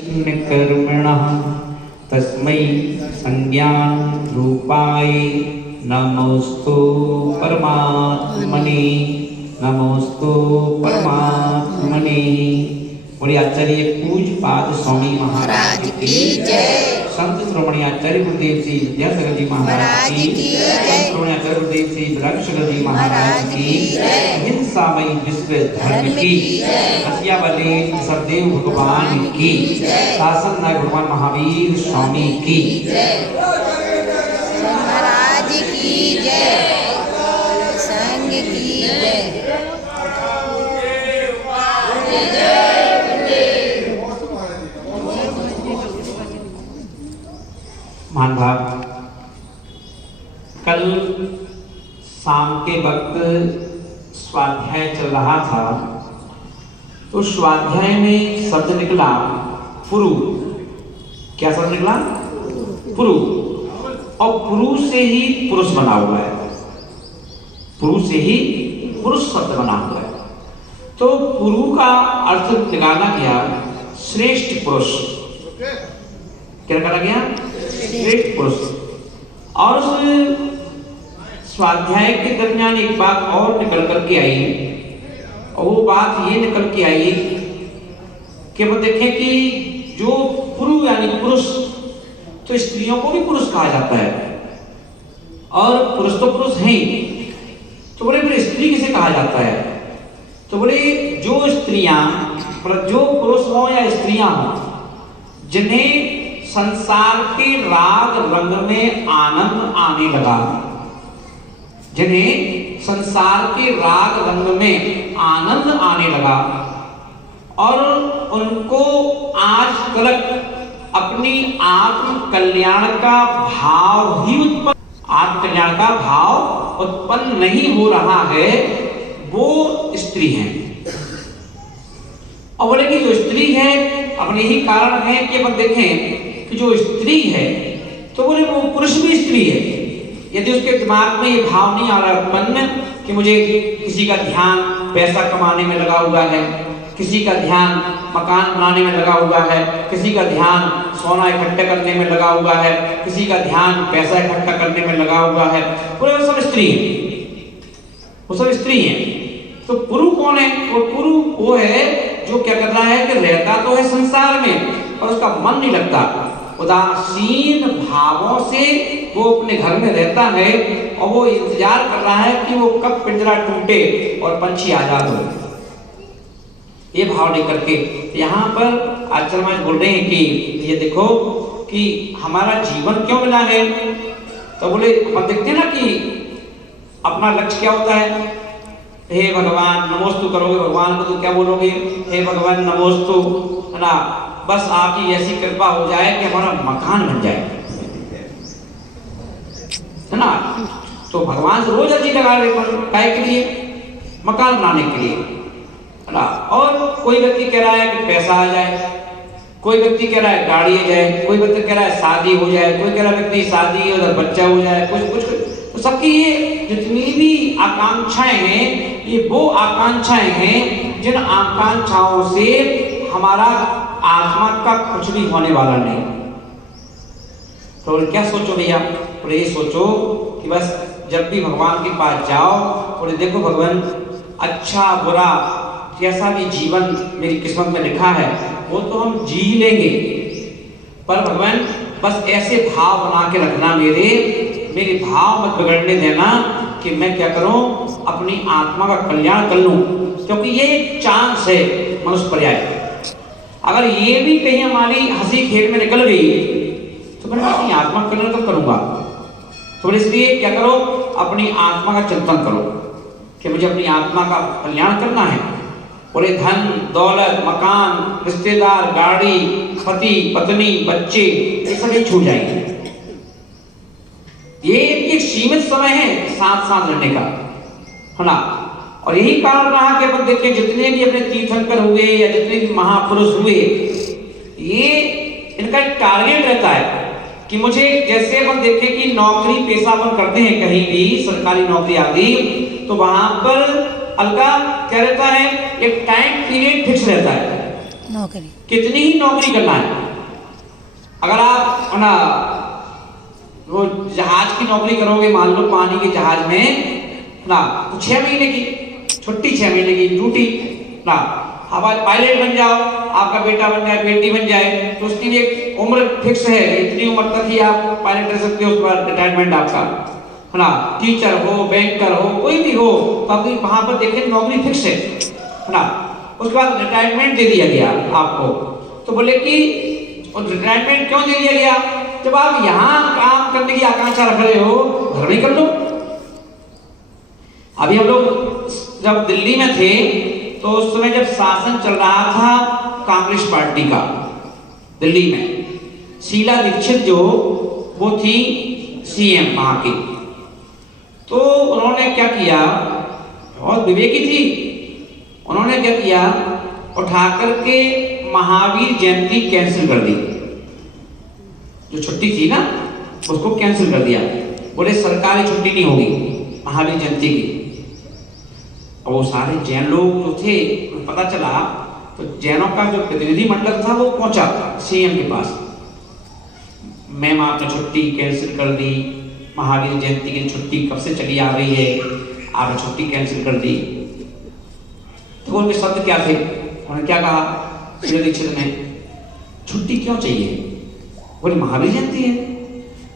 कर्मणः तस्मै संज्ञान रूपाय नमोस्तु परमात्मने नमोस्तु परमात्मने। बोलिए आचार्य पूज्यपाद स्वामी महाराज की जय। संत श्रोमणी आचार्य गुरुदेव श्री विद्यासागर जी महाराज की जय। श्रोमणी आचार्य गुरुदेव श्री विराटशंकर जी महाराज की जय। हिंसामयी विश्व धर्म की रसिया वाले सदैव भगवान की शासन नायक भगवान महावीर स्वामी की महाराज की जय। संघ की जय। मान भाव, कल शाम के वक्त स्वाध्याय चल रहा था तो स्वाध्याय में शब्द निकला पुरु। क्या शब्द निकला? पुरु। और पुरु से ही पुरुष बना हुआ है, पुरु से ही पुरुष शब्द बना हुआ है। तो पुरु का अर्थ निकाला गया श्रेष्ठ पुरुष। क्या निकाला गया? श्रेष्ठ पुरुष। और उस स्वाध्याय के दरमियान एक बात और निकल करके आई, और वो बात ये निकल के आई कि वो देखें कि जो पुरु यानी पुरुष, तो स्त्रियों को भी पुरुष कहा जाता है और पुरुष तो पुरुष हैं। तो बोले फिर स्त्री किसे कहा जाता है? तो बोले जो स्त्रियां, जो पुरुष हो या स्त्रियां हो, जिन्हें संसार के राग रंग में आनंद आने लगा, जिन्हें संसार के राग रंग में आनंद आने लगा और उनको आज तक अपनी आत्म कल्याण का भाव ही उत्पन्न, आत्म कल्याण का भाव उत्पन्न नहीं हो रहा है, वो स्त्री है। और बोले कि जो स्त्री है, अपने ही कारण है कि अपन देखें कि जो स्त्री है तो बोले वो पुरुष भी स्त्री है। यदि उसके दिमाग में ये भाव नहीं आ रहा उत्पन्न कि मुझे किसी का ध्यान पैसा कमाने में लगा हुआ है, किसी का ध्यान मकान बनाने में लगा हुआ है, किसी का ध्यान सोना इकट्ठा करने में लगा हुआ है, किसी का ध्यान पैसा इकट्ठा करने में लगा हुआ है, बोले वो सब स्त्री है, वो सब स्त्री है। तो पुरु कौन है? वो पुरु वो है जो क्या कर रहा है कि रहता तो है संसार में और उसका मन नहीं लगता, उदासीन भावों से वो अपने घर में रहता है और वो इंतजार कर रहा है कि वो कब पिंजरा टूटे और पंछी आजाद हो। ये भाव लेकर के यहाँ पर आचार्य महाराज बोल रहे हैं कि ये देखो कि हमारा जीवन क्यों मिला है। तो बोले हम देखते हैं ना कि अपना लक्ष्य क्या होता है, हे भगवान नमोस्तु करोगे भगवान को तो क्या बोलोगे? हे भगवान नमोस्तु, है ना, बस आपकी ऐसी कृपा हो जाए कि हमारा मकान बन जाए, है ना। तो भगवान से रोज अर्जी लगा रहे काय के लिए? मकान बनाने के लिए, है ना। और कोई व्यक्ति कह रहा है कि पैसा आ जाए, कोई व्यक्ति कह रहा है गाड़ी आ जाए, कोई व्यक्ति कह रहा है शादी हो जाए, कोई कह रहा है व्यक्ति शादी उधर बच्चा हो जाए, कुछ तो सबकी ये जितनी भी आकांक्षाएं हैं, ये वो आकांक्षाएं हैं जिन आकांक्षाओं से हमारा आत्मा का कुछ भी होने वाला नहीं। तो क्या सोचो भैया? बोले ये सोचो कि बस जब भी भगवान के पास जाओ, बोले देखो भगवान अच्छा बुरा कैसा भी जीवन मेरी किस्मत में लिखा है वो तो हम जी लेंगे, पर भगवान बस ऐसे भाव बना के रखना, मेरे भाव मत बिगड़ने देना कि मैं क्या करूं, अपनी आत्मा का कल्याण कर लूं, क्योंकि ये एक चांस है मनुष्य पर्याय। अगर ये भी कहीं हमारी हंसी खेल में निकल गई तो मैं अपनी आत्मा का कल्याण कब करूंगा? तो इसलिए क्या करो, अपनी आत्मा का चिंतन करो कि मुझे अपनी आत्मा का कल्याण करना है। पूरे धन दौलत मकान रिश्तेदार गाड़ी पति पत्नी बच्चे ये सब ही छूट जाएंगे। ये एक सीमित समय है साथ साथ रहने का, है ना। और यही कारण रहा कि अपन देखिए जितने भी अपने तीर्थंकर हुए या जितने भी महापुरुष हुए, ये इनका एक टारगेट रहता है कि मुझे, जैसे अपन देखें कि नौकरी पेशा अपन करते हैं कहीं भी सरकारी नौकरी आदि, तो वहां पर अलगा क्या रहता है, एक टाइम पीरियड फिक्स रहता है नौकरी कितनी ही नौकरी करना है। अगर आप ना वो जहाज की नौकरी करोगे, मान लो पानी के जहाज में ना, तो 6 महीने की छुट्टी, 6 महीने की ड्यूटी ना। अब आज पायलट बन जाओ, आपका बेटा बन जाए, बेटी बन जाए, तो उसके लिए एक उम्र फिक्स है, इतनी उम्र तक ही आप पायलट रह सकते हो, उसके बाद रिटायरमेंट आपका है ना। टीचर हो, बैंकर हो, कोई भी हो, तो अभी वहां पर देखें नौकरी फिक्स है ना। उसके बाद रिटायरमेंट दे दिया गया आपको। तो बोले कि रिटायरमेंट क्यों दे दिया गया? जब आप यहाँ काम करने की आकांक्षा रख रहे हो, घर में कर लो। अभी हम लोग जब दिल्ली में थे तो उस समय जब शासन चल रहा था कांग्रेस पार्टी का दिल्ली में, शीला दीक्षित जो वो थी सीएम वहां की, तो उन्होंने क्या किया, बहुत विवेकी थी, उन्होंने क्या किया, उठा करके महावीर जयंती कैंसिल कर दी। जो छुट्टी थी ना उसको कैंसिल कर दिया। बोले सरकारी छुट्टी नहीं होगी महावीर जयंती की। और वो सारे जैन लोग जो थे, पता चला तो जैनों का जो प्रतिनिधि मंडल था वो पहुंचा सीएम के पास, मैम आपने छुट्टी कैंसिल कर दी, महावीर जयंती की छुट्टी कब से चली आ रही है, आपने छुट्टी कैंसिल कर दी। तो उनके शब्द क्या थे, उन्होंने क्या कहा, शीला दीक्षित ने, छुट्टी क्यों चाहिए? बोले महावीर जयंती है।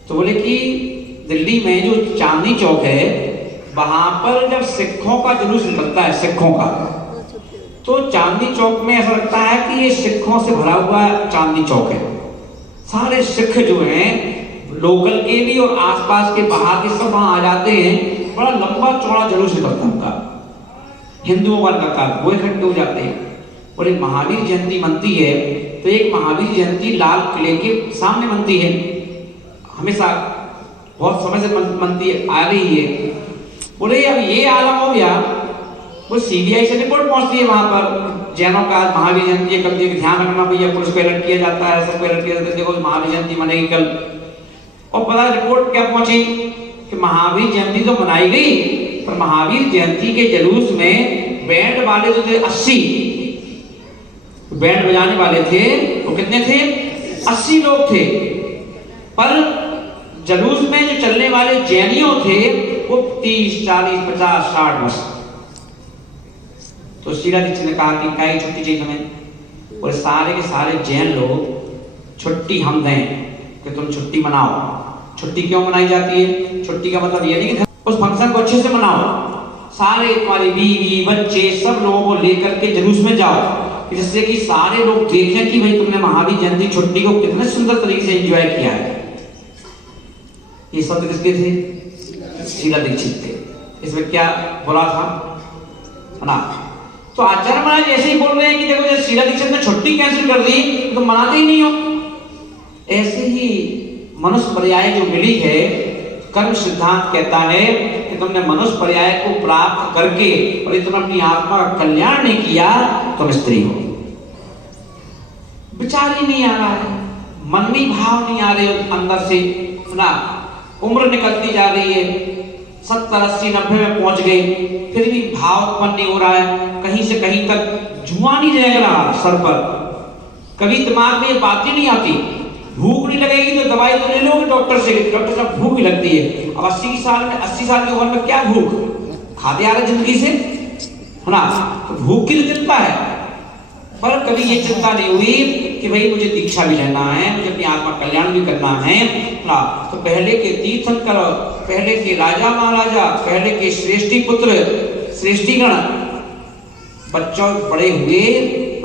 तो बोले कि दिल्ली में जो चांदनी चौक है वहां पर जब सिखों का जुलूस निकलता है, सिखों का, तो चांदनी चौक में ऐसा लगता है कि ये सिखों से भरा हुआ चांदनी चौक है। सारे सिख जो हैं लोकल के भी और आसपास के बाहर के सब वहां आ जाते हैं। बड़ा लंबा चौड़ा जुलूस निकलता उनका, हिंदुओं का निकलता, वो इकट्ठे हो जाते हैं। और एक महावीर जयंती मनती है तो एक महावीर जयंती लाल किले के सामने मनती है, हमेशा बहुत समय से मनती आ रही है। बोले अब ये आलम हो गया, वो सीबीआई से रिपोर्ट पहुंचती है वहां पर, जैनों का महावीर जयंती कल, ध्यान रखना भैया, पुलिस को अलर्ट किया जाता है, सबको अलर्ट किया जाता है, देखो महावीर जयंती मनेगी कल। और पता रिपोर्ट क्या पहुंची कि महावीर जयंती तो मनाई गई, पर महावीर जयंती के जुलूस में बैंड वाले जो थे 80 बैंड बजाने वाले थे, वो कितने थे? 80 लोग थे। पर जुलूस में जो चलने वाले जैनियों थे वो 30, 40, 50, 60 वर्ष। तो शीला दीक्षित ने कहा कि क्या छुट्टी चाहिए तुम्हें? और सारे के सारे जैन लोग छुट्टी हम दें कि तुम छुट्टी मनाओ। छुट्टी क्यों मनाई जाती है? छुट्टी का मतलब ये नहीं कि उस फंक्शन को अच्छे से मनाओ, सारे तुम्हारी बीवी बच्चे सब लोगों को लेकर के जुलूस में जाओ, जिससे कि सारे लोग देखें कि भाई तुमने महावीर जयंती छुट्टी को कितने सुंदर तरीके से एंजॉय किया है। ये शब्द किसके थे? शीला दीक्षित थे। इसमें क्या बुरा था, है ना? तो आचार्य महाराज ऐसे ही बोल रहे हैं कि देखो जब शीला दीक्षित ने छुट्टी कैंसिल कर दी तो मनाते ही नहीं हो। ऐसे ही मनुष्य पर्याय जो मिली है, कर्म सिद्धांत कहता है कि तुमने मनुष्य पर्याय को प्राप्त करके और तुमने अपनी आत्मा का कल्याण नहीं किया, तुम स्त्री हो। विचार ही नहीं आ रहा है, मन में भाव नहीं आ रहे अंदर से, ना उम्र निकलती जा रही है, 70, 80, 90 में पहुंच गए, फिर भी भाव उत्पन्न नहीं हो रहा है, कहीं से कहीं तक जुआ नहीं रह रहा सर पर। कभी दिमाग में ये बात ही नहीं आती, भूख नहीं लगेगी तो दवाई तो ले लोगे डॉक्टर से, डॉक्टर साहब भूख भी लगती है। अब 80 साल की उम्र में क्या भूख, खाते आ रहे जिंदगी से, है ना? तो भूख की तो चिंता है, पर कभी ये चिंता नहीं हुई कि भाई मुझे दीक्षा भी लेना है, मुझे अपनी आत्मा कल्याण भी करना है ना। तो पहले के तीर्थंकर, पहले के राजा महाराजा, पहले के श्रेष्ठी पुत्र श्रेष्ठीगण, बच्चों बड़े हुए,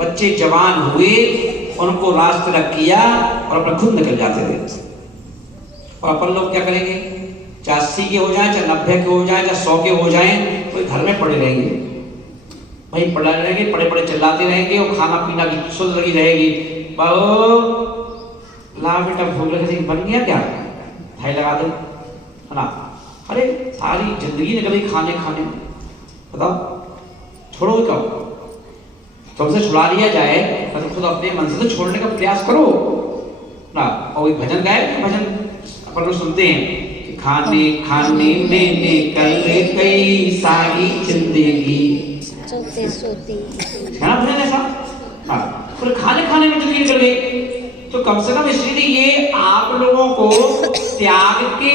बच्चे जवान हुए, उनको रास्ते रख किया और अपना खुद निकल जाते थे। और अपन लोग क्या करेंगे? चाहे 80 के हो जाए, चाहे 90 के हो जाए, चाहे 100 के हो जाए, कोई घर में पड़े रहेंगे भाई, पड़े रहेंगे, पड़े पड़े चिल्लाते रहेंगे और खाना पीना की सुध लगी रहेगी। ला बेटा भूख लगी, बन गया क्या, भाई लगा दो, है ना? अरे सारी जिंदगी निकल गई खाने खाने में, बताओ छोड़ोगे कब? तुमसे छुड़ा लिया जाए तो खुद अपने मन से तो छोड़ने का प्रयास करो ना। और एक भजन गाए, भजन अपन लोग सुनते हैं कि खाने खाने में निकल कई सारी जिंदगी, सोते सोते, है ना भजन ऐसा? हाँ, फिर खाने खाने में तब्दील कर गई। तो कम से कम इसलिए ये आप लोगों को त्याग के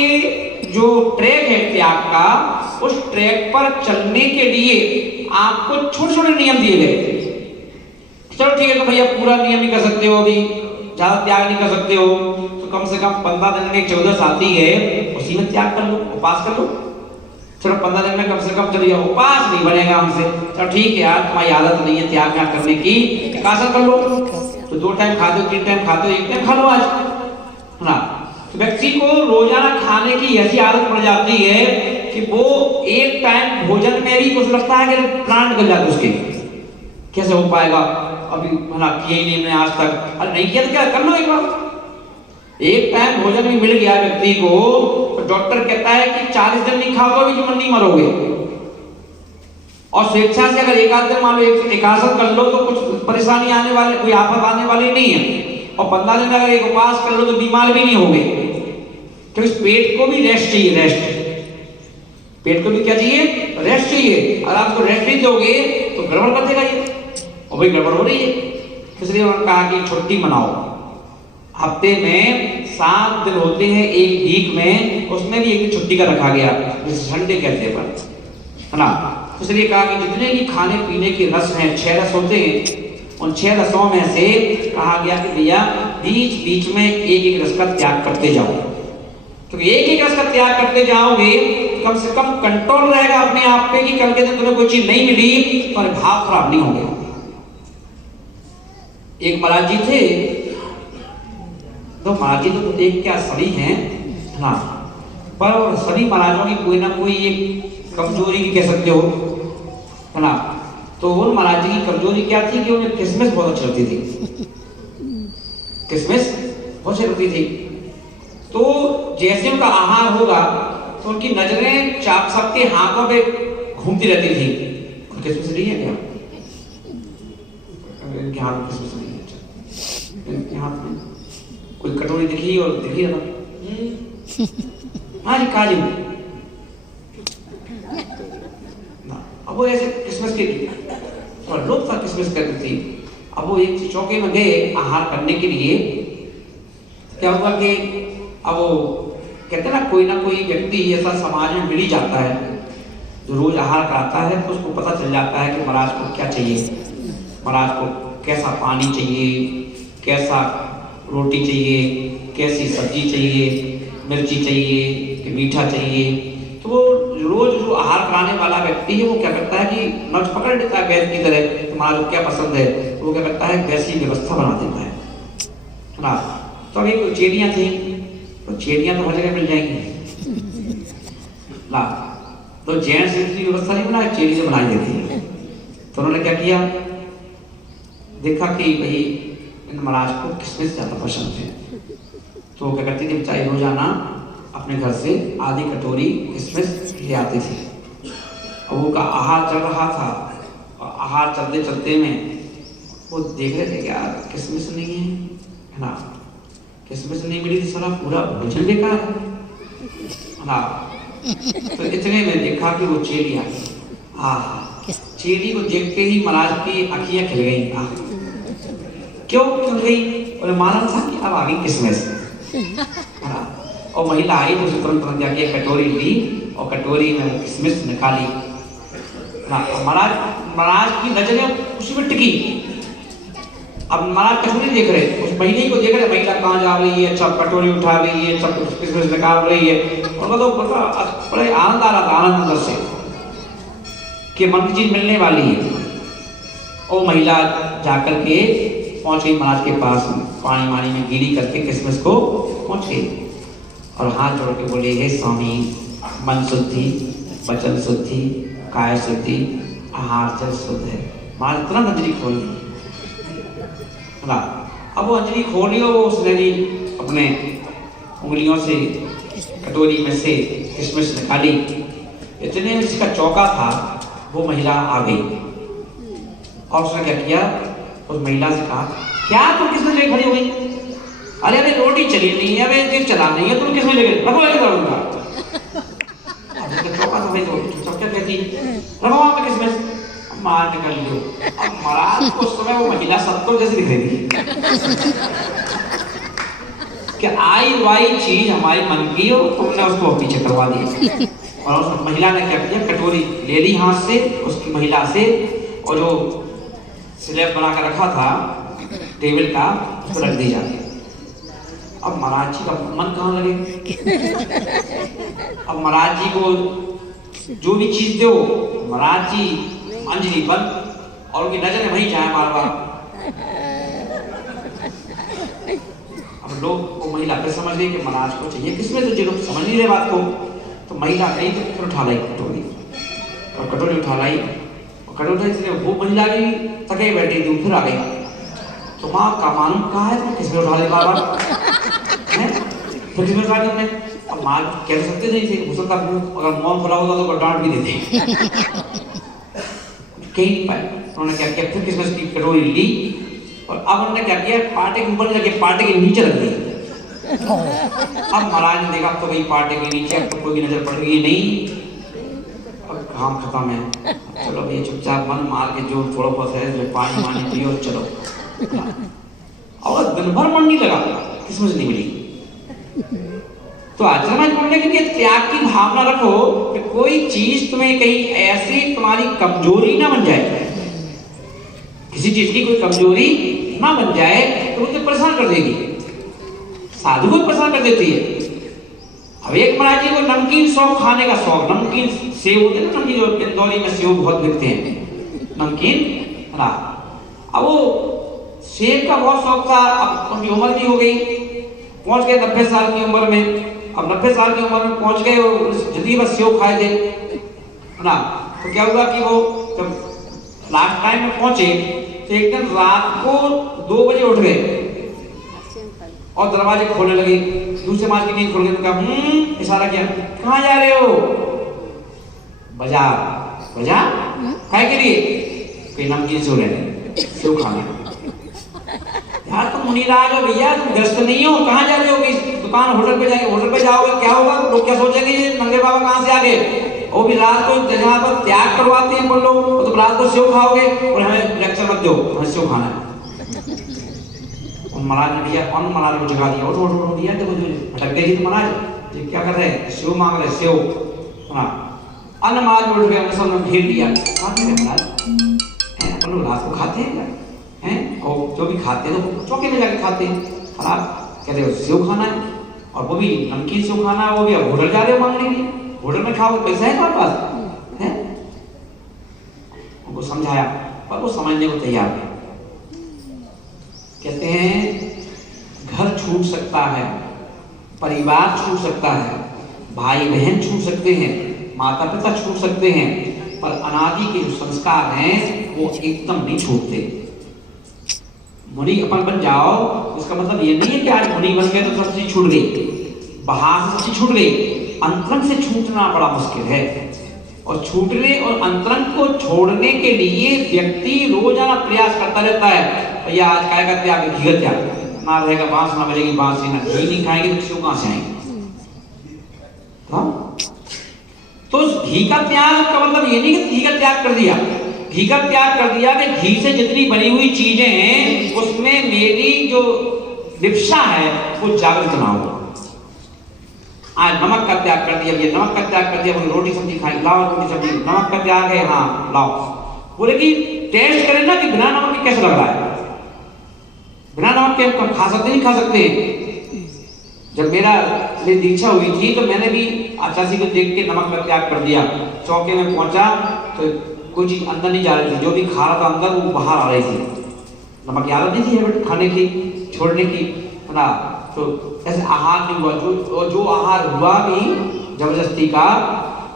जो ट्रैक है त्याग का, उस ट्रैक पर चलने के लिए आपको छोटे छोटे नियम दिए गए। चलो ठीक है, तो भैया पूरा नियम नहीं कर सकते हो, अभी ज्यादा त्याग नहीं कर सकते हो, तो कम से कम 15 दिन में 14 आती है, उसी में त्याग कर लो, उपास कर लो। चलो 15 दिन में कम से कम चलिए उपास नहीं बनेगा हमसे, चलो ठीक है यार तुम्हारी आदत नहीं है त्याग ना करने की, एकादश कर लो। तो 2 टाइम खाते हो, 3 टाइम खाते हो, 1 टाइम खा लो आज, है ना। तो व्यक्ति को रोजाना खाने की ऐसी आदत पड़ जाती है कि वो 1 टाइम भोजन में भी कुछ लगता है कि प्राण निकल जाते उसके, कैसे हो पाएगा, अभी भला किया ही नहीं मैंने आज तक। अरे नहीं किया तो क्या कर लो एक बार। 1 टाइम भोजन भी मिल गया व्यक्ति को, तो डॉक्टर कहता है कि 40 दिन नहीं खाओगे भी तुम नहीं मरोगे। और स्वेच्छा से अगर 1 आध दिन मान लो एकादश कर लो तो कुछ परेशानी आने वाले, कोई आफत आने वाली नहीं है। और 15 दिन में अगर एक उपवास कर लो तो बीमार भी नहीं होगे। तो इस पेट को भी रेस्ट चाहिए, रेस्ट। पेट को भी क्या चाहिए, रेस्ट चाहिए। अगर आपको रेस्ट नहीं दोगे तो गड़बड़ कर देगा ये, और भाई गड़बड़ हो रही है। इसलिए उन्होंने कहा कि छुट्टी मनाओ। हफ्ते में 7 दिन होते हैं एक वीक में, उसमें भी एक दिन छुट्टी का रखा गया, जिसे संडे कहते हैं, है ना। इसलिए कहा कि जितने भी खाने पीने के रस हैं, 6 रस होते हैं, उन 6 रसों में से कहा गया कि भैया बीच बीच में एक एक रस का त्याग करते जाओ। तो एक एक रस का त्याग करते जाओगे, कम से कम कंट्रोल रहेगा अपने आप पे कि कल के दिन तुम्हें कोई चीज नहीं मिली तो भाव खराब नहीं होंगे। एक महाराज जी थे, तो महाराज जी तो एक क्या सभी हैं, है ना, पर सभी महाराजों की कोई ना कोई एक कमजोरी भी कह सकते हो, है ना। तो उन महाराज जी की कमजोरी क्या थी कि उन्हें किसमिस बहुत अच्छी लगती थी, किसमिस बहुत अच्छी लगती थी। तो जैसे उनका आहार होगा तो उनकी नजरें चाप सबके हाथों पे घूमती रहती थी, किसमिस नहीं है क्या, इनके हाथ में किसमिस नहीं है, इनके हाथ में कोई कटोरी दिखी और दिखी रहा, हाँ जी काजी। अब वो ऐसे किसमिस के और लोग था किसमिस करती थी। अब वो एक चौके में गए आहार करने के लिए, क्या हुआ कि अब वो कहते ना कोई व्यक्ति ऐसा समाज में मिल ही जाता है जो रोज आहार कराता है, तो उसको पता चल जाता है कि महाराज को क्या चाहिए, महाराज को कैसा पानी चाहिए, कैसा रोटी चाहिए, कैसी सब्जी चाहिए, मिर्ची चाहिए कि मीठा चाहिए। तो वो रोज जो आहार कराने वाला व्यक्ति है वो क्या करता है कि नब्ज पकड़ लेता है वैद्य की तरह, तुम्हारा क्या पसंद है, तो वो क्या करता है वैसी व्यवस्था बना देता है ना। तो अभी कोई चेड़ियाँ थी, तो चेड़ियाँ तो हर जगह मिल जाएंगी ना, तो जेंट्स की व्यवस्था नहीं बना, चेड़ी से बनाई देती है। तो उन्होंने क्या किया, देखा कि भाई इन महाराज को किसमिस ज्यादा पसंद है, तो क्या करती थी बेचारी रोजाना अपने घर से आधी कटोरी किसमिस ले आती थी। और वो का आहार चल रहा था, और आहार चलते चलते में वो देख रहे थे कि यार किसमिस नहीं है ना, किसमिस नहीं मिली तो सारा पूरा भोजन बेकार है ना। तो इतने में देखा कि वो चेड़ी आ गई। चेड़ी को देखते ही महाराज की आंखें खिल गई। क्यों खिल गई, और मालूम था कि अब आ गई किसमिस। और महिला आई तो उसे तुरंत जाके कटोरी ली और कटोरी में वो किसमिस निकाली ना। महाराज की नजरें उसी में टिकी। अब महाराज कटोरी देख रहे, उस महीने को देख रहे, महिला कहाँ जा रही है, सब कटोरी उठा रही है, सब किसमिस निकाल रही है। उनको तो बड़े आनंद आ रहा था, आनंद अंदर से कि मन की चीज मिलने वाली है। और महिला जाकर के पहुंच गई महाराज के पास, पानी वानी में गीली करके किसमिस को पहुंच गई और हाथ जोड़ के बोले, हे स्वामी, मन शुद्धि, वचन शुद्धि, काय शुद्धि, आहार से शुद्ध है। महाराज तुरंत अंजलि खोल दी ना। अब वो अंजलि खोली और वो उसने भी अपने उंगलियों से कटोरी में से किसमिस निकाली। इतने में जिसका चौका था वो महिला आ गई और उसने क्या किया, उस महिला से कहा, क्या तुम किसमिस लेके खड़ी हो गई? अरे अरे रोटी चली नहीं है, अबे चला नहीं है, तुम किसमें लेके रखो लेके दौड़ूंगा। चौका था भाई, तो क्या कहती रखो वहां पे किसमें। मार निकल लो। अब महाराज को उस समय वो महिला सत्तर जैसी दिख रही थी कि आई वाई चीज हमारी मन की हो, तुमने उसको पीछे करवा दिया। और उस महिला ने क्या किया, कटोरी ले ली हाथ से उसकी महिला से, और जो स्लैब बना कर रखा था टेबल का उसको रख दी जाती। अब महाराज जी का मन कहाँ लगे। अब महाराज जी को जो भी चीज दो, महाराज जी अंजलि बंद और उनकी नजरें वहीं जाए बार बार। अब लोग वो महिला फिर समझ गई कि महाराज को चाहिए, किसमें तो जो लोग समझ नहीं रहे बात को, तो महिला गई तो फिर उठा लाई कटोरी, और कटोरी उठा लाई, और कटोरी इसलिए वो महिला भी थके बैठी थी, फिर आ गई। तो माँ का मालूम कहाँ है, तो किसमें उठा ली बार बार, फिर किसमें उठा ली हमने। अब माँ कह सकते नहीं थे, हो सकता अगर मौन खुला होता तो डांट भी देते कहीं पाए। उन्होंने क्या किया, फिर किसमें उसकी कटोरी ली, और अब उन्होंने क्या किया, पाटे के ऊपर लगे, पाटे के नीचे रख दी। अब महाराज ने देखा तो भाई पाटे के नीचे अब तो कोई नजर पड़ रही नहीं, अब काम खत्म है, चलो भैया चुपचाप मन मार के जो थोड़ा बहुत है पानी वानी पियो चलो। और दिन भर मन नहीं लगा, किस्मत नहीं मिली। तो आचरण करने के लिए त्याग की भावना रखो कि कोई चीज तुम्हें कहीं ऐसी तुम्हारी कमजोरी ना बन जाए, किसी चीज की कोई कमजोरी ना बन जाए तो मुझे परेशान कर देगी। साधु को परेशान कर देती है। अब एक महाराज जी को नमकीन शौक खाने का शौक, नमकीन सेव होते हैं ना, नमकीन जो इंदौरी में सेव बहुत बिकते हैं नमकीन, है ना। अब वो सेव का बहुत शौक था। अब उनकी उम्र भी हो गई, पहुंच गए 90 साल की उम्र में। अब 90 साल की उम्र में पहुंच गए और जिंदगी बस सेव खाए थे, है ना। तो क्या हुआ कि वो जब लास्ट टाइम में पहुंचे तो एक दिन रात को 2 बजे उठ गए और दरवाजे खोलने लगे। दूसरे मास की नींद खोल गए, कहा इशारा किया, कहाँ जा रहे हो? बाजार। बाजार खाए के लिए? कोई नमकीन सेव लेने, सेव खाने। यार तुम मुनीराज हो भैया, तुम ग्रस्त नहीं हो, कहाँ जा रहे हो? दुकान होटल पे जाएंगे, होटल पे जाओगे क्या होगा, लोग क्या सोचेंगे ये नंगे बाबा कहाँ से आ गए। वो भी रात को जहाँ पर त्याग करवाते हैं बोलो, तो रात को सेव खाओगे और हमें लेक्चर मत दो, हमें सेव खाना है। महाराज ने भैया कौन महाराज को जगा दिया, उठो उठो भैया, तो भटक गई थी महाराज, ये क्या कर रहे हैं, सेव मांग रहे, सेव। हाँ अन्न महाराज उठ गए, सब घेर लिया, खाते हैं महाराज, अपन लोग रात को खाते हैं, और जो भी खाते हैं तो चौके में जाके खाते हैं। खराब कहते हो सेव खाना है, और वो भी नमकीन सेव खाना है, वो भी अब होटल जा रहे हो मांगने के लिए, होटल में खाओ, पैसा है तुम्हारे पास है। उनको समझाया पर वो समझने को तैयार नहीं। कहते हैं घर छूट सकता है, परिवार छूट सकता है, भाई बहन छूट सकते हैं, माता पिता छूट सकते हैं, पर अनादि के जो संस्कार हैं वो एकदम नहीं छूटते। मुनि अपन बन जाओ इसका मतलब ये नहीं है कि आज मुनि बन गए तो सब चीज छूट गई, बाहर से सब चीज छूट गई, अंतरंग से छूटना बड़ा मुश्किल है। और छूटने और अंतरंग को छोड़ने के लिए व्यक्ति रोजाना प्रयास करता रहता है। भैया आज काय का त्याग, घी का त्याग, ना रहेगा बांस, ना बजेगी बांसी, ना घी नहीं खाएंगे तो क्यों कहां से आएंगे। तो घी का त्याग का मतलब ये नहीं कि घी का त्याग कर दिया, घी का त्याग कर दिया कि घी से जितनी बनी हुई चीजें हैं उसमें मेरी जो लिप्सा है वो जागृत ना हो। आज नमक का त्याग कर दिया, ये नमक का त्याग कर दिया, बोले रोटी सब्जी खाई, लाओ रोटी सब्जी, नमक का त्याग है, हाँ लाओ। बोले कि टेस्ट करें ना कि बिना नमक के कैसा लग रहा है, बिना नमक के हम खा सकते नहीं खा सकते। जब मेरा दीक्षा हुई थी तो मैंने भी आचार्य को देख के नमक का त्याग कर दिया। चौके में पहुंचा तो कोई चीज अंदर नहीं जा रही थी, जो भी खा रहा था अंदर वो बाहर आ रही थी। नमक याद नहीं थी हैबिट खाने की, छोड़ने की, है ना। तो ऐसे आहार नहीं हुआ, जो आहार हुआ भी जबरदस्ती का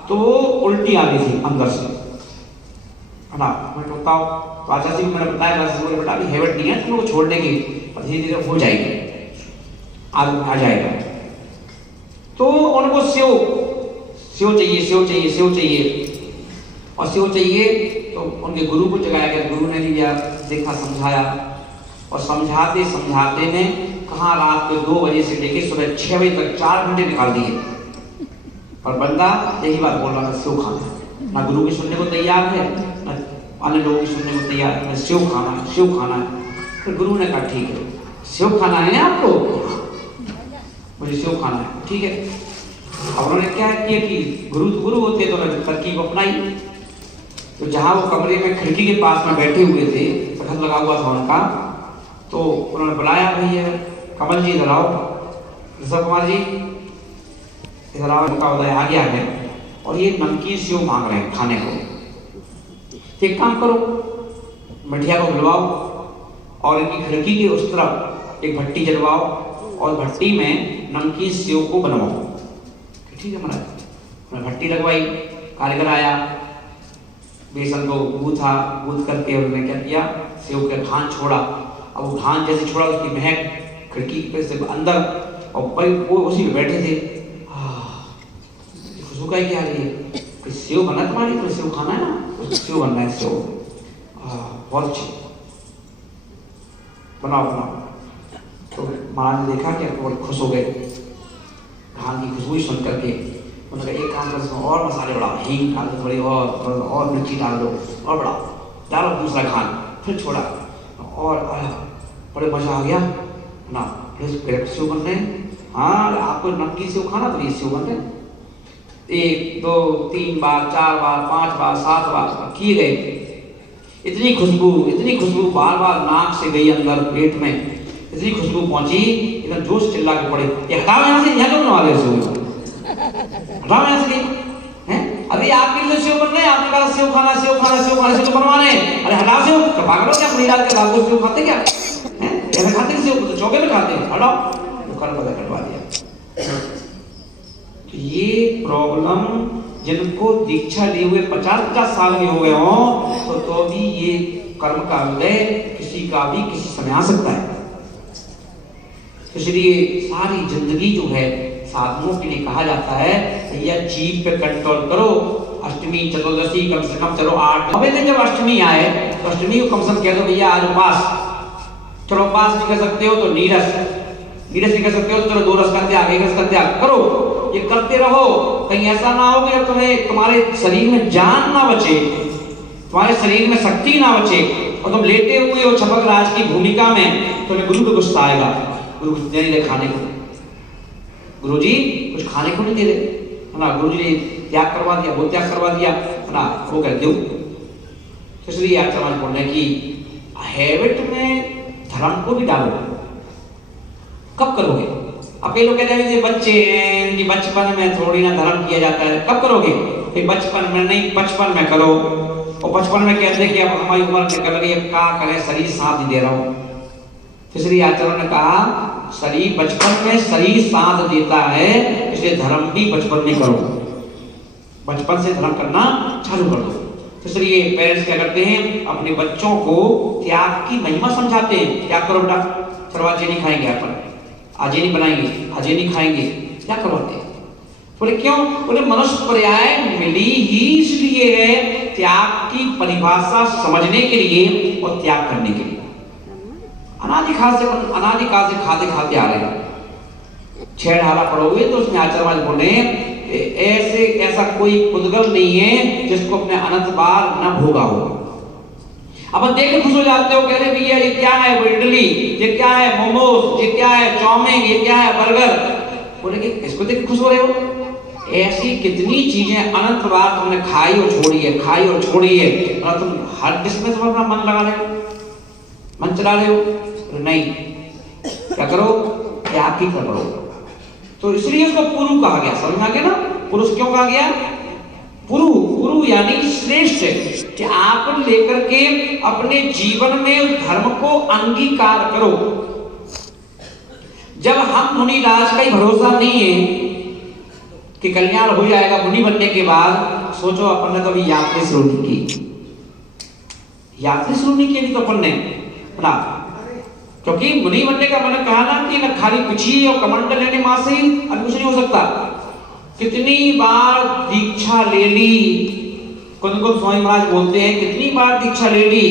तो वो उल्टी आ गई थी अंदर से, है ना। मैं बताओ तो आचार्य को मैंने बताया, बेटा अभी हैबिट नहीं है तुम लोग छोड़ने की, पर धीरे धीरे हो जाएगी, आ जाएगा। तो उनको सेव चाहिए, सेव चाहिए, सेव चाहिए, और सेव चाहिए तो उनके गुरु को जगाया गया। गुरु ने भी देखा, समझाया, और समझाते समझाते ने कहाँ रात के 2 बजे से लेकर सुबह 6 बजे तक 4 घंटे निकाल दिए, पर बंदा यही बात बोल रहा था, सेव खाना। ना गुरु की सुनने को तैयार है, ना अन्य लोग सुनने को तैयार, हमें सेव खाना है, सेव खाना है। फिर गुरु ने कहा ठीक है, सेव खाना है ना आपको, मुझे सेव खाना है, ठीक है। अब उन्होंने क्या किया कि गुरु तो गुरु होते, तो तरकीब अपनाई। तो जहाँ वो कमरे में खिड़की के पास में बैठे हुए थे, तखत लगा हुआ था उनका, तो उन्होंने बुलाया, भैया कमल जी इधर आओ, ऋषभ कुमार जी इधर आओ, इनका उदय आ गया है और ये नमकीन सेव मांग रहे हैं खाने को। तो एक काम करो, मठिया को बुलवाओ और इनकी खिड़की के उस तरफ एक भट्टी जलवाओ और भट्टी में नमकीन सेव को बनवाओ। ठीक है महाराज, भट्टी लगवाई, कारीगर आया, बेसन को गूथा, गूथ करके उन्होंने क्या किया, सेव का धान छोड़ा। अब वो धान जैसे छोड़ा, उसकी महक खिड़की पे से अंदर, और भाई वो उसी में बैठे थे। खुशबू का क्या रही है, सेव बना तुम्हारी, तो सेव खाना है ना, सेव बनना है, सेव बहुत अच्छी, बनाओ बनाओ। तो महाराज ने देखा कि बहुत खुश हो गए धान की खुशबू सुन करके। उन्होंने कहा एक काम कर, इसमें और मसाले बढ़ाओ, हींग डाल दो, थोड़ी और मिर्ची डाल दो, और बढ़ाओ, डालो दूसरा खान, फिर छोड़ा, और आया, बड़े मजा आ गया ना। फिर सेव बन रहे हैं। हाँ, आपको नमकीन सेव खाना, तो ये सेव बन रहे हैं। 1 2 3 बार, 4 बार, 5 बार, 7 बार किए गए। इतनी खुशबू बार बार नाक से गई अंदर पेट में, इतनी खुशबू पहुंची, इतना जोश चिल्ला के पड़े, ये हटाओ यहाँ से, यहाँ क्यों बनवा रहे हो, हटाओ यहाँ से हैं। अभी आपके लिए सेव बन रहे हैं, आपने कहा सेव खाना, सेव खाना, सेव खाना, सेव बनवा रहे हैं, अरे हटाओ सेव, पागल हो क्या, पनीर डाल के रात को सेव खाते क्या हैं, ऐसे खाते हैं सेव, तो चौके में खाते हैं, हटाओ, तो कर पता कटवा दिया। तो ये प्रॉब्लम जिनको दीक्षा लिए हुए 50-50 साल के हो गए हों, तो भी ये कर्म का उदय किसी का भी किसी समय आ सकता है। इसलिए सारी जिंदगी जो है साधुओं के लिए कहा जाता है, भैया जीभ पे कंट्रोल करो। अष्टमी चतुर्दशी कम से कम चलो 8 दिन, जब अष्टमी आए तो अष्टमी को कम से कम कह दो भैया आज उपास, चलो उपास नहीं कर सकते हो तो नीरस नहीं कर सकते हो तो चलो 2 रस करते आगे रस करते करो, ये करते रहो। कहीं ऐसा ना हो कि तुम्हें तुम्हारे शरीर में जान ना बचे, तुम्हारे शरीर में शक्ति ना बचे और तुम लेटे हुए हो छपक राज की भूमिका में, तुम्हें गुरु को गुस्सा आएगा, गुरु कुछ दे नहीं रहे खाने को, गुरुजी कुछ खाने को नहीं दे रहे, है ना, गुरुजी ने त्याग करवा दिया, वो त्याग करवा दिया, है ना, वो कर दो। तो इसलिए आज समाज बोल रहे हैं कि हैबिट में धर्म को भी डालो। कब करोगे? अब ये लोग कहते हैं कि बच्चे हैं, इनकी बचपन में थोड़ी ना धर्म किया जाता है, कब करोगे? फिर बचपन में नहीं, बचपन में करो। और बचपन में कहते हैं कि अब हमारी उम्र निकल रही है, क्या करें, शरीर साथ नहीं दे रहा हूँ। इसलिए आचार्यों ने कहा शरीर बचपन में शरीर साथ देता है, इसलिए धर्म भी बचपन में करो, बचपन से धर्म करना चालू कर दो। इसलिए पेरेंट्स क्या करते हैं, अपने बच्चों को त्याग की महिमा समझाते हैं। त्याग करो बेटा, चलो आज ये नहीं खाएंगे, अपन आज ये नहीं बनाएंगे, आज ये नहीं खाएंगे, क्या करवाते हैं? बोले क्यों? बोले मनुष्य पर्याय मिली ही इसलिए है, त्याग की परिभाषा समझने के लिए और त्याग करने के लिए। अनादिकाल से खाते खाते आ रहे हैं। 6 ढाला पढ़ोगे तो उसमें आचार्य बोले ऐसा कोई पुद्गल नहीं है जिसको अपने अनंत बार न भोगा हो। अब देख के खुश हो जाते हो, कह रहे भैया ये क्या है, वो इडली, ये क्या है मोमोज, ये क्या है चाउमीन, ये क्या है बर्गर। बोले कि इसको देख के खुश हो रहे हो? ऐसी कितनी चीजें अनंत बार तुमने खाई और छोड़ी है, खाई और छोड़ी है, और तुम हर किस्म तुम अपना मन लगा रहे हो, मन चला रहे हो। नहीं, क्या करो, त्याग ही करो। तो इसलिए उसको पुरु कहा गया। समझ में आ गया ना? पुरुष क्यों कहा गया? पुरु यानी श्रेष्ठ, कि आप लेकर के अपने जीवन में उस धर्म को अंगीकार करो। जब हम मुनि राज का ही भरोसा नहीं है कि कल्याण हो जाएगा मुनि बनने के बाद, सोचो अपन ने कभी यात्री शुरू नहीं की, यात्री शुरू नहीं की तो अपन ने ना, क्योंकि मुनि बनने का मैंने कहा ना कि न खाली पिछी और कमंडल लेने मां से ही कुछ नहीं हो सकता। कितनी बार दीक्षा ले ली, कुछ स्वामी महाराज बोलते हैं कितनी बार दीक्षा ले ली,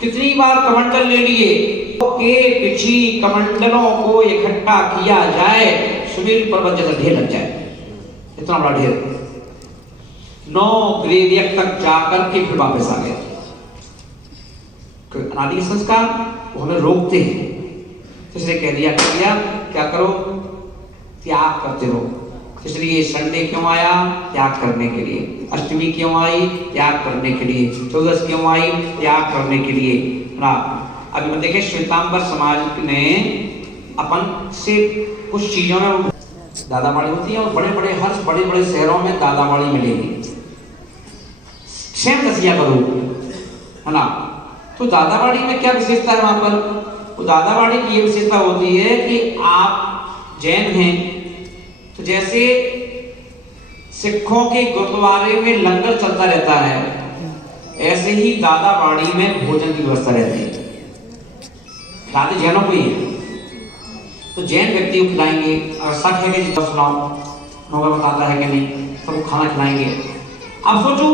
कितनी बार कमंडल ले लिए, के पिछी कमंडलों को इकट्ठा किया जाए, सुमेरु पर्वत जैसा ढेर लग जाए, इतना बड़ा ढेर। 9 ग्रेवियक तक जाकर के फिर वापस आ गए। अनादि के संस्कार वो हमें रोकते हैं। तो इसलिए कह दिया क्या करो, त्याग करते रहो। इसलिए संडे क्यों आया? त्याग करने के लिए। अष्टमी क्यों आई? त्याग करने के लिए। चौदस क्यों आई? त्याग करने के लिए ना। अभी मैं देखें श्वेतांबर समाज ने अपन से कुछ चीजों में दादामाड़ी होती है और बड़े बड़े हर बड़े बड़े शहरों में दादामाड़ी मिलेगी, सेम दसिया करो, है ना। तो दादावाड़ी में क्या विशेषता है वहां पर? तो दादावाड़ी की ये विशेषता होती है कि आप जैन हैं तो जैसे सिखों के गुरुद्वारे में लंगर चलता रहता है, ऐसे ही दादावाड़ी में भोजन की व्यवस्था रहती है। खिलाते जैनों को ही है, तो जैन व्यक्ति को खिलाएंगे। अगर शक है कि सुनाओ नौकर बताता है कि नहीं, सबको खाना खिलाएंगे। अब सोचो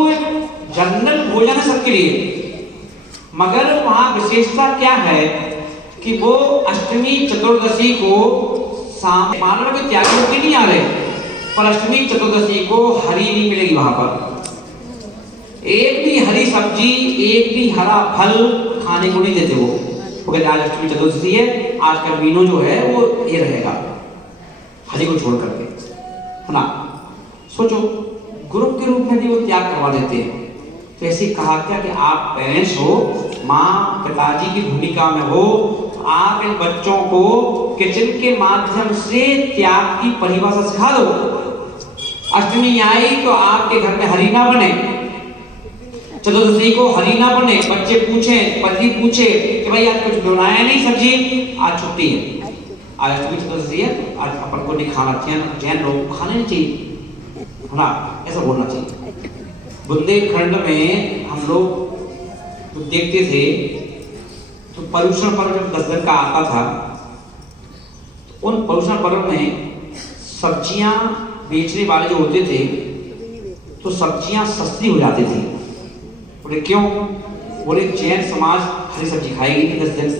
जनरल भोजन है सबके लिए, मगर वहां विशेषता क्या है कि वो अष्टमी चतुर्दशी को मानव के त्यागों के नहीं आ रहे, पर अष्टमी चतुर्दशी को हरी नहीं मिलेगी वहां पर। एक भी हरी सब्जी, एक भी हरा फल खाने को नहीं देते वो कहते आज अष्टमी चतुर्दशी है, आज का मीनू जो है वो ये रहेगा हरी को छोड़ करके, है ना। सोचो गुरु के रूप में भी वो त्याग करवा देते हैं। तो ऐसे कहा क्या कि आप पेरेंट्स हो, माँ पिताजी की भूमिका में हो, आप इन बच्चों को किचन के माध्यम से त्याग की परिभाषा सिखा दो। अष्टमी आई तो आपके घर में हरी ना बने, चतुर्दशी को हरी ना बने, बच्चे पूछे, पति पूछे कि भाई आज कुछ बनाया नहीं सब्जी, आज छुट्टी है, आज अष्टमी चतुर्दशी है, आज अपन को नहीं खाना चाहिए, जैन लोग खाने नहीं चाहिए, है ना, ऐसा बोलना चाहिए। बुंदेलखंड में हम लोग तो देखते थे, तो पर्युषण पर्व जब 10 दिन का आता था, तो उन पर्युषण पर्व में सब्जियां बेचने वाले जो होते थे तो सब्जियां सस्ती हो जाती थी। बोले क्यों? बोले जैन समाज हरी सब्जी खाएगी नहीं 10 दिन,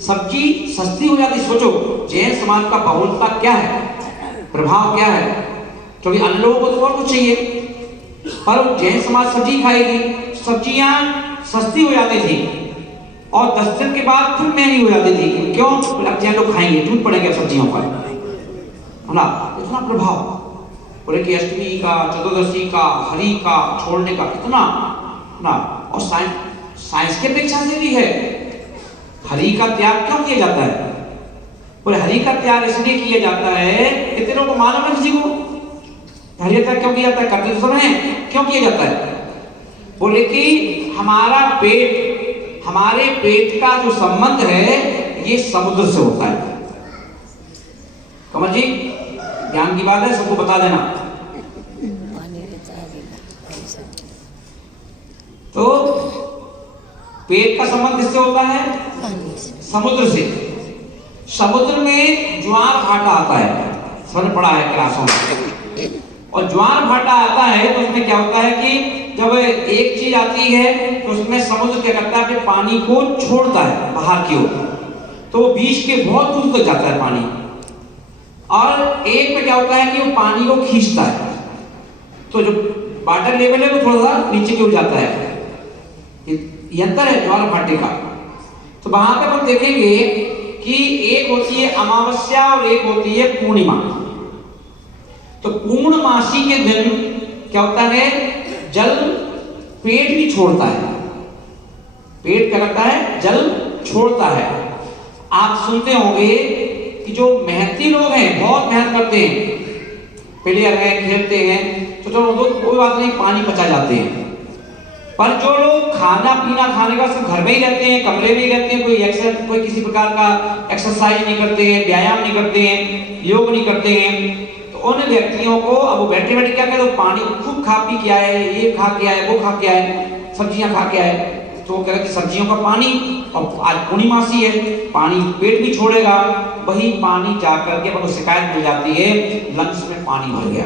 सब्जी सस्ती हो जाती। सोचो जैन समाज का बहुलता क्या है, प्रभाव क्या है, क्योंकि अन्य लोगों को तो और कुछ चाहिए, पर जैन समाज सब्जी खाएगी, सब्जियां सस्ती हो जाती थी और 10 दिन के बाद फिर महंगी हो जाती थी। क्यों? अब जैन लोग खाएंगे, टूट पड़ेंगे सब्जियों पर, है ना। इतना प्रभाव, बोले कि अष्टमी का, चतुर्दशी का, हरि का छोड़ने का इतना ना। और साइंस की अपेक्षा से भी है, हरि का त्याग क्यों किया जाता है? बोले हरि का त्याग इसलिए किया जाता है, कितने लोगों को मालूम है किसी को हरि का त्याग क्यों किया जाता है? करते तो सब हैं, क्यों किया जाता है? बोले कि हमारे पेट का जो संबंध है ये समुद्र से होता है। कमल जी ज्ञान की बात है, सबको बता देना। तो पेट का संबंध किससे होता है? समुद्र से। समुद्र में ज्वार भाटा आता है, सबने पढ़ा है क्लासों में। और ज्वार भाटा आता है तो उसमें क्या होता है कि जब एक चीज आती है तो उसमें समुद्र क्या करता है, अपने पानी को छोड़ता है बाहर की ओर, तो वो बीच के बहुत दूर तक जाता है पानी। और एक में क्या होता है कि वो पानी को खींचता है, तो जो वाटर लेवल है वो थोड़ा सा नीचे की ओर जाता है। ये अंतर है ज्वार भाटे का। तो वहां पे हम देखेंगे कि एक होती है अमावस्या और एक होती है पूर्णिमा। तो पूर्णमासी के दिन क्या होता है, जल पेट भी छोड़ता है। पेट क्या करता है? जल छोड़ता है। आप सुनते होंगे कि जो मेहनती लोग हैं, बहुत मेहनत करते हैं, प्लेयर हैं, खेलते हैं, तो चलो कोई बात नहीं, पानी पचा जाते हैं। पर जो लोग खाना पीना खाने का सब घर में ही रहते हैं, कमरे में ही रहते हैं, कोई किसी प्रकार का एक्सरसाइज नहीं करते हैं, व्यायाम नहीं करते हैं, योग नहीं करते हैं, तो उन व्यक्तियों को अब वो बैठे बैठे क्या कहते हैं, पानी खूब खा पी के आए, ये खा के आए, वो खा के आए, सब्जियां खा के आए, तो वो कह रहे कि सब्जियों का पानी, और आज पूर्णिमासी है, पानी पेट भी छोड़ेगा, वही पानी जा करके अपन को शिकायत मिल जाती है, लंग्स में पानी भर गया,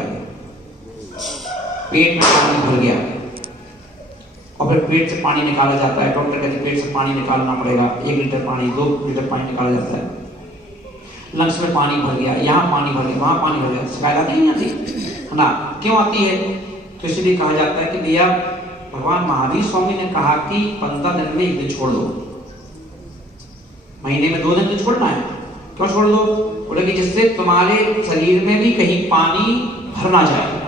पेट में पानी भर गया, और फिर पेट से पानी निकाला जाता है। डॉक्टर कहते हैं पेट से पानी निकालना पड़ेगा, 1 लीटर पानी, 2 लीटर पानी निकाला जाता है। लंग्स में पानी भर गया, यहाँ पानी भर गया, वहां पानी भर गया, शिकायत आती नहीं आती, है ना। क्यों आती है? तो इसलिए कहा जाता है कि भैया भगवान महावीर स्वामी ने कहा कि 15 दिन में 1 दिन छोड़ दो, महीने में 2 दिन तो छोड़ना है। क्यों छोड़ दो? बोले कि जिससे तुम्हारे शरीर में भी कहीं पानी भर ना जाए।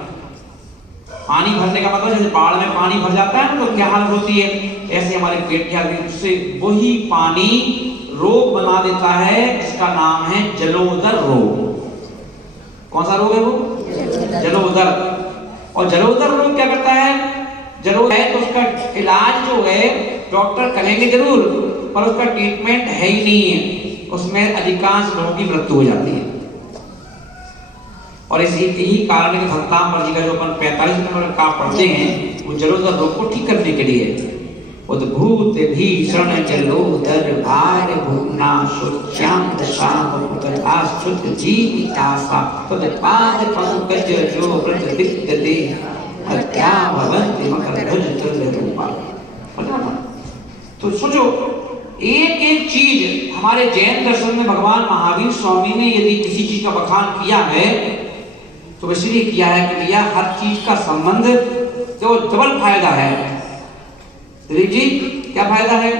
पानी भरने का मतलब जैसे बाढ़ में पानी भर जाता है ना तो क्या हालत होती है, ऐसे हमारे पेट की हालत से वही पानी रोग बना देता है, जिसका नाम है जलोदर रोग। कौन सा रोग है वो? जलोदर। और जलोदर रोग क्या करता है? जलोदर है तो उसका इलाज जो है डॉक्टर करेंगे जरूर, पर उसका ट्रीटमेंट है ही नहीं है, उसमें अधिकांश लोगों की मृत्यु हो जाती है। और इसी यही कारण है कि भक्तांबर जी का जो अपन 45 नंबर का पढ़ते हैं वो जलोदर रोग को ठीक करने के लिए उद्भूत भीषण जलोदर भार भूना शुच्याम दशाम प्रकाशुत जीवितासा तत्पाद पंकज जो व्रत दिक्कते क्या भवन्ति मकर ध्वज चल रूपा। तो सोचो, एक एक चीज हमारे जैन दर्शन में भगवान महावीर स्वामी ने यदि किसी चीज का बखान किया है तो इसलिए किया है कि भैया हर चीज का संबंध जो डबल फायदा है। दिलीप जी, क्या फायदा है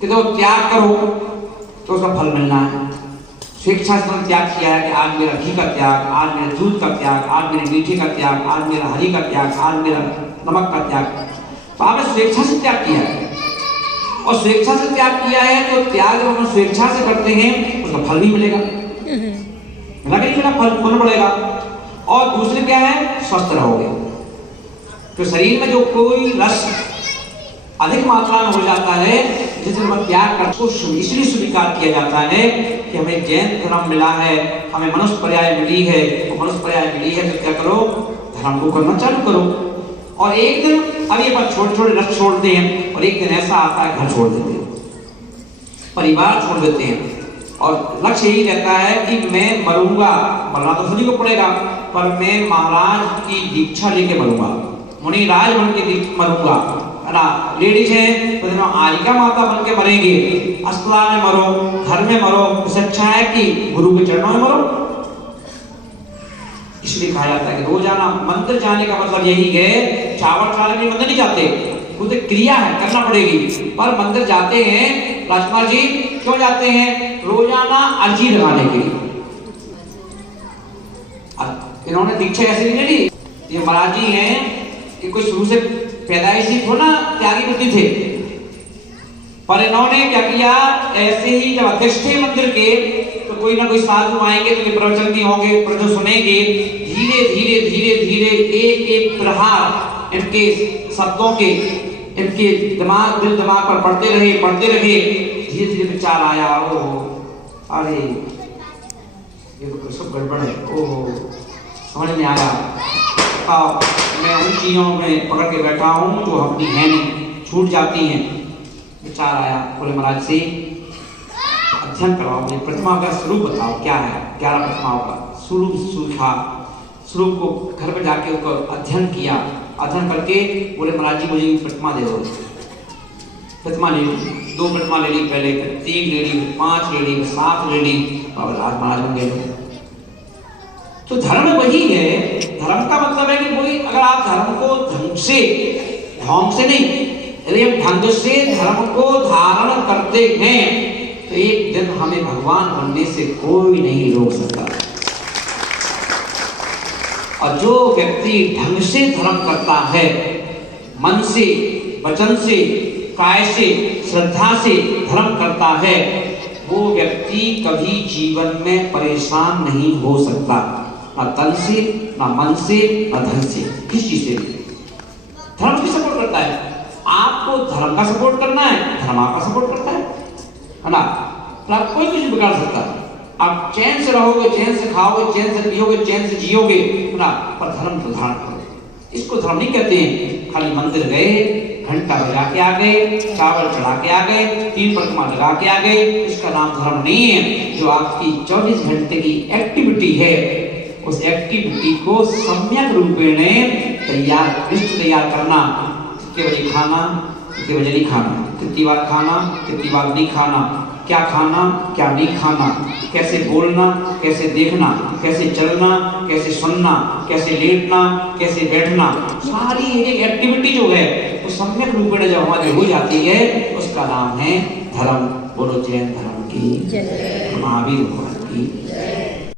कि जो त्याग करो तो उसका फल मिलना है। स्वेच्छा से त्याग किया है कि आज मेरा घी का त्याग, आज मेरे दूध का त्याग, आज मेरे मीठे का त्याग, आज मेरा हरी का त्याग, आज मेरा नमक का त्याग, तो आपने स्वेच्छा से त्याग किया है। और स्वेच्छा से त्याग किया है तो त्याग जब हम स्वेच्छा से करते हैं उसका फल भी मिलेगा, मिला कि नहीं? फल बढ़ेगा। और दूसरे क्या है? स्वस्थ रहोगे। तो शरीर में जो कोई रस अधिक मात्रा में हो जाता है जिसे हम त्याग कर उसको इसलिए स्वीकार किया जाता है कि हमें जैन धर्म मिला है, हमें मनुष्य पर्याय मिली है। तो मनुष्य पर्याय मिली है तो क्या करो? धर्म को करना चालू करो। और एक दिन अभी अपन छोटे छोटे रस छोड़ते हैं और एक दिन ऐसा आता है घर छोड़ देते हैं, परिवार छोड़ देते हैं, और लक्ष्य यही रहता है कि मैं मरूंगा, मरना तो सभी को पड़ेगा, पर मैं महाराज की दीक्षा लेके मरूंगा, मुनि राज बन के मरूंगा, है ना। लेडीज है तो आलिका माता बन के मरेंगे, अस्पताल में मरो, घर में मरो, इससे अच्छा है कि गुरु के चरणों में मरो। इसलिए कहा जाता है कि रोजाना मंदिर जाने का मतलब यही है, चावल चावल के मंदिर नहीं जाते, खुद क्रिया है, करना पड़ेगी। पर मंदिर जाते हैं राजकुमार जी, क्यों जाते हैं? रोजाना अर्जी लगाने के लिए। इन्होंने दीक्षा ऐसे नहीं ली, ये महाराज जी हैं कि कोई शुरू से पैदाइशी थो ना त्यागी वृत्ति थे, पर इन्होंने क्या किया, ऐसे ही जब अध्यक्ष थे मंदिर के तो कोई ना कोई साधु आएंगे तो प्रवचन भी होंगे, प्रवचन सुनेंगे, धीरे धीरे धीरे धीरे एक एक प्रहार इनके शब्दों के इनके दिमाग दिल दिमाग पर पढ़ते रहे, धीरे धीरे विचार आया, ओ अरे ये तो सब गड़बड़ है, ओ समझ में आया, मैं उन चीजों में पकड़ के बैठा हूँ जो अपनी है नहीं, छूट जाती हैं। विचार आया, बोले महाराज से अध्ययन करवाओ, मुझे प्रतिमा का स्वरूप बताओ, क्या है 11 प्रतिमाओं का स्वरूप सीखा, स्वरूप को घर पर जाके उसको अध्ययन किया, अध्ययन करके बोले महाराज जी मुझे प्रतिमा दे दो। प्रतिमा ले ली, 2 प्रतिमा ले ली, पहले 3 ले ली, 5 ले ली, 7 ले ली, और राज महाराज बन गए। तो धर्म वही है, धर्म का मतलब है कि कोई अगर आप धर्म को ढंग से नहीं, यदि हम ढंग से धर्म को धारण करते हैं तो एक दिन हमें भगवान बनने से कोई नहीं रोक सकता। और जो व्यक्ति ढंग से धर्म करता है, मन से, वचन से, काय से, श्रद्धा से धर्म करता है, वो व्यक्ति कभी जीवन में परेशान नहीं हो सकता, ना तन से, ना मन से, ना धन से, किस चीज से। धर्म की सपोर्ट करता है, आपको धर्म का सपोर्ट करना है, धर्म आपका सपोर्ट करता है ना। तो आप कोई कुछ बिगाड़ सकता है, आप चैन से रहोगे, चैन से खाओगे, चैन से पियोगे, चैन से जियोगे, है ना। पर धर्म तो धारण करो, इसको धर्म नहीं कहते हैं। खाली मंदिर गए, घंटा बजा के आ गए, चावल चढ़ा के आ गए, 3 प्रतिमा लगा के आ गए, इसका नाम धर्म नहीं है। जो आपकी 24 घंटे की एक्टिविटी है, उस एक्टिविटी को सम्यक रूपेण तैयार करना, कितने बजे खाना, कितने बजे नहीं खाना, कितनी बार खाना, कितनी बार नहीं खाना, क्या खाना क्या नहीं खाना, कैसे बोलना कैसे देखना, कैसे चलना कैसे सुनना, कैसे लेटना कैसे बैठना, सारी एक एक्टिविटी जो है वो सम्यक रूप में जब हमारी हो जाती है उसका नाम है धर्म। बोलो जैन धर्म की, महावीर भगवान की।